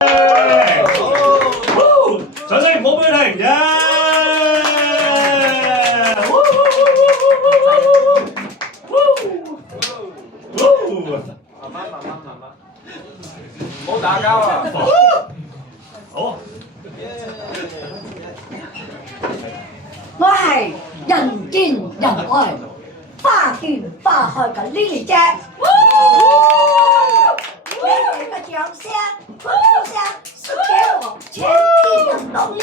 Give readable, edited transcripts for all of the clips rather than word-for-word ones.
掌聲唔好俾佢停，慢慢，唔好打交啊！好。我係人見人愛、花見花開嘅 Lily 姐。你哋嘅掌聲、歡呼聲是給我前進嘅動力。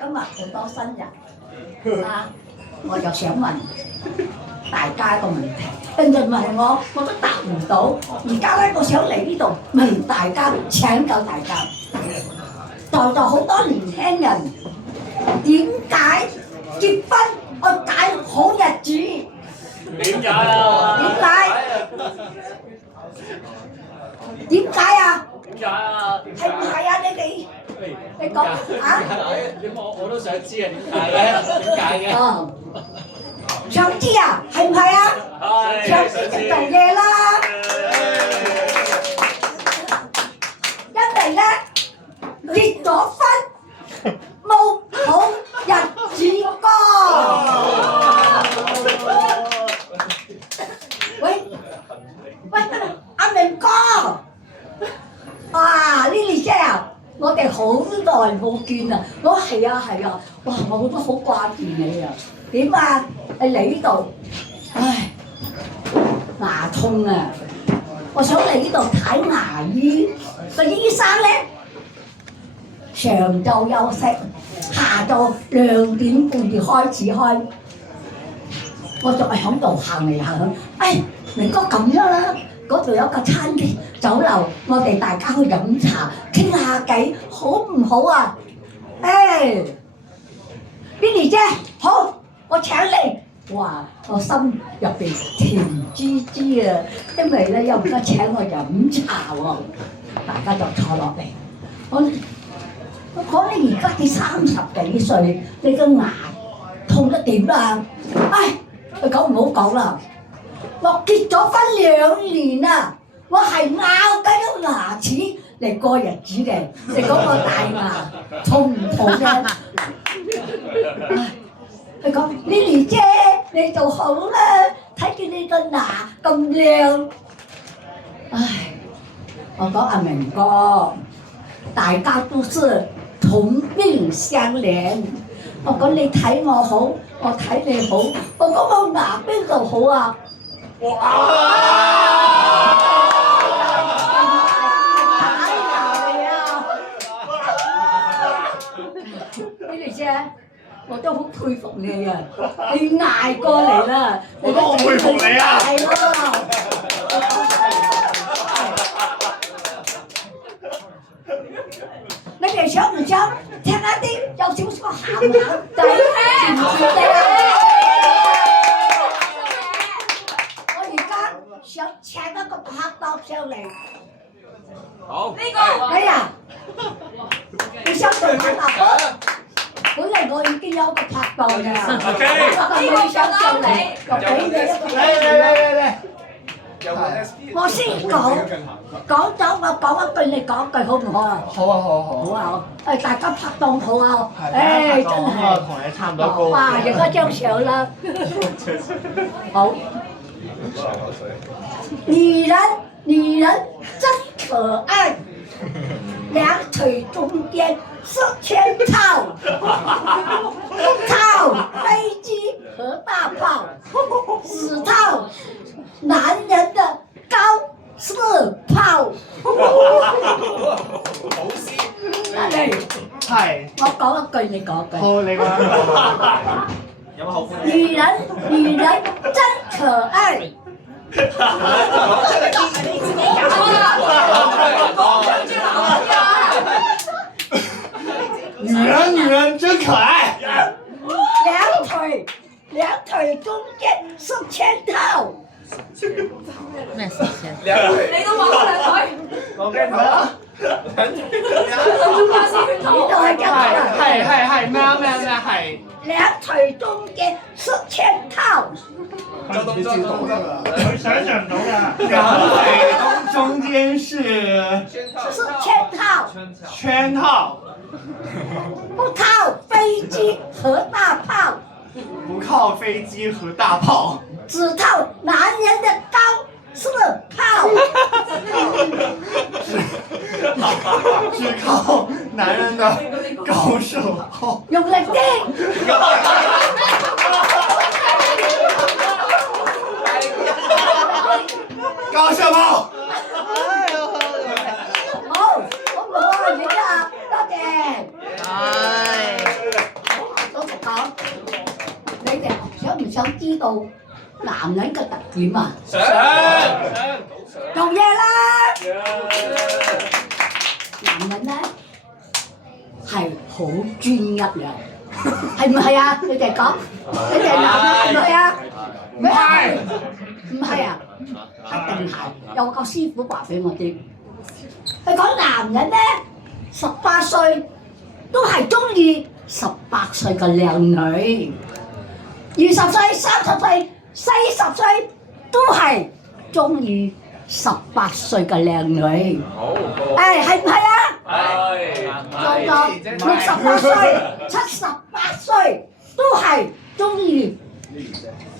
今日好多新人啊，我就想問大家一個問題，人哋問我都答唔到。而家咧，我想嚟呢度問大家，請教大家。在座好多年輕人點解結婚要揀好日子？點解啊？點解？點解啊？點解啊？係唔係啊？你講啊？我都想知啊，點解嘅？點解嘅？哦，想知啊？係唔係啊？想知就做嘢啦。因為咧。結咗婚冇好日子過。喂，阿明哥，哇，Lily姐啊，我哋好耐冇見啦。我係啊，哇，我都好掛住你啊。點啊？你嚟呢度，唉，牙痛啊，我想嚟呢度睇牙醫。個醫生咧。上晝休息，下晝2點半就開始開。我仲係喺度行嚟行去，哎，明哥咁樣啦，嗰度有個餐廳酒樓，我哋大家去飲茶傾下偈，好唔好啊？誒，Lily姐，好，我請你。哇，我心入邊甜滋滋啊，因為咧又唔得請我飲茶喎，大家就坐落嚟。我講你而家你30幾歲，你個牙痛得點啊？唉，佢講唔好講啦。我結咗婚2年啦，我係咬緊咗牙齒嚟過日子嘅。你講我大牙痛唔痛啫？佢講 Lily 姐，你就好啦，睇見你個牙咁靚。唉，我講阿明哥，大家都是同病相憐。我講你睇我好，我睇你好。我講我牙邊度好啊？哇！打牙嚟啊！Lily姐，我都好佩服你啊！你捱過嚟啦，我都好佩服你啊！係喎。你哋想唔想聽一啲有少少鹹鹹地、甜甜地啊？我而家想請一個拍檔上嚟。好。呢個你啊，你想做拍檔？本嚟我已經有個拍檔㗎。不過你想上嚟，就俾你一個。嚟。我先講咗，我講一句，你講一句好唔好啊？好啊，好。好啊，誒大家拍檔好啊！係，誒真係，同你差唔多高。哇！影一張相啦。好。女人真可愛，2腿中間是圈套，套飛機和大炮，死套男人的高射炮。好先。嚟，係。我講一句，你講一句。好，你講。有冇後悔？女人真可愛。女人真可愛。兩腿中間是圈套。咩事先？你都話兩腿，我嘅腿啊！呢度係一個。係咩係。兩腿中間是圈套。周東知道㗎。佢想象唔到㗎。兩腿中間是是圈套，圈套，不靠飞机和大炮，不靠飛機和大炮，只靠男人的高射炮。只靠男人的高射炮。用力啲，高射炮。好，好唔好啊？影啊，多謝。唉，老實講，你哋想唔想知道男人嘅特點啊？想做嘢啦！男人咧係好專一嘅，係唔係啊？你哋講，你哋男人係唔係啊？唔係，唔係啊？一定係。有個師傅話俾我知，佢講男人咧18歲都係中意18歲嘅靚女，20歲、30歲、40歲都係中意18歲嘅靚女。好，誒係唔係啊？係做到68歲、78歲都係中意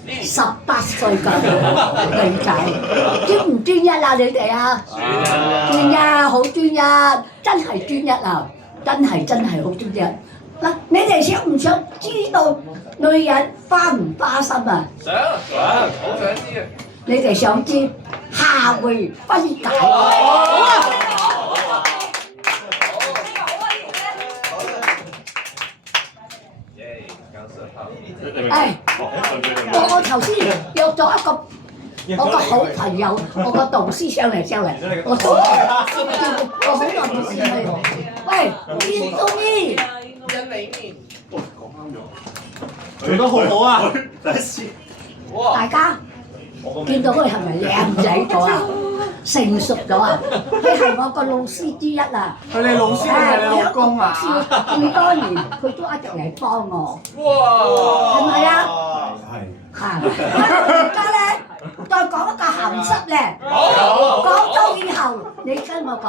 18歲嘅女仔，專唔專一啊？你哋啊？專一，好專一，真係專一啊！真係好專一。嗱，你哋想唔想知道女人花唔花心啊？想，好想知啊！你哋想知，下回分解。誒，我頭先約咗一個我個好朋友，我個導師上嚟，我好耐冇見佢。喂，見到面，做得好好啊！第一次。大家見到佢係咪靚仔咗啊？成熟咗啊？佢係我個老師之一啊！佢你老師定係你老公啊？咁多年佢都一直嚟幫我，哇！係咪啊？係。啊！而家咧，再講一個鹹濕咧，講到以後你跟我講，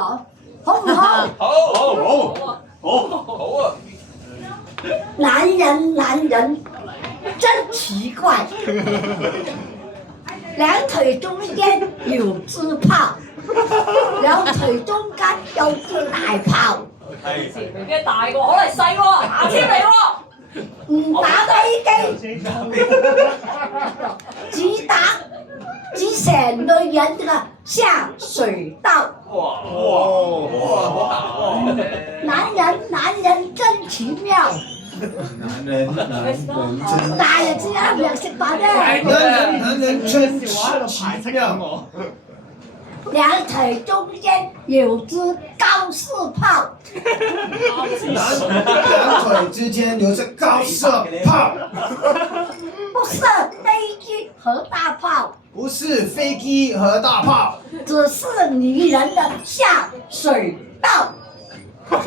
好唔好？好啊！男人真奇怪，兩腿中間有支炮，兩腿中間有支大炮，嘅大個，可能細喎，牙籤嚟喎。唔打飛機，只成女人嘅下水道。男人真奇妙。男人真大日子啱唔食飯咧？男人真奇妙。兩腿中間有支高射炮，兩腿之間有着高射炮，不是飛機和大炮，不是飛機和大炮，只是女人的下水道。你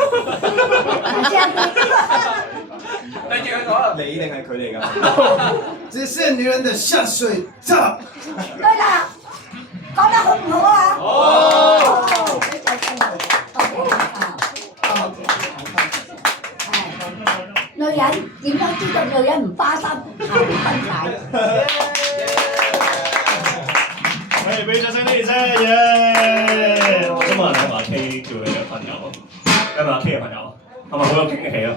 叫佢講，你定係佢嚟㗎？只是女人的下水道。對啦，講得好唔好啊？好。女人點樣知道女人唔花心？下回分解。俾掌聲呢啲啫，耶！我想問係咪阿 K 叫你嘅朋友？係咪阿 K 嘅朋友？係咪好有驚喜啊？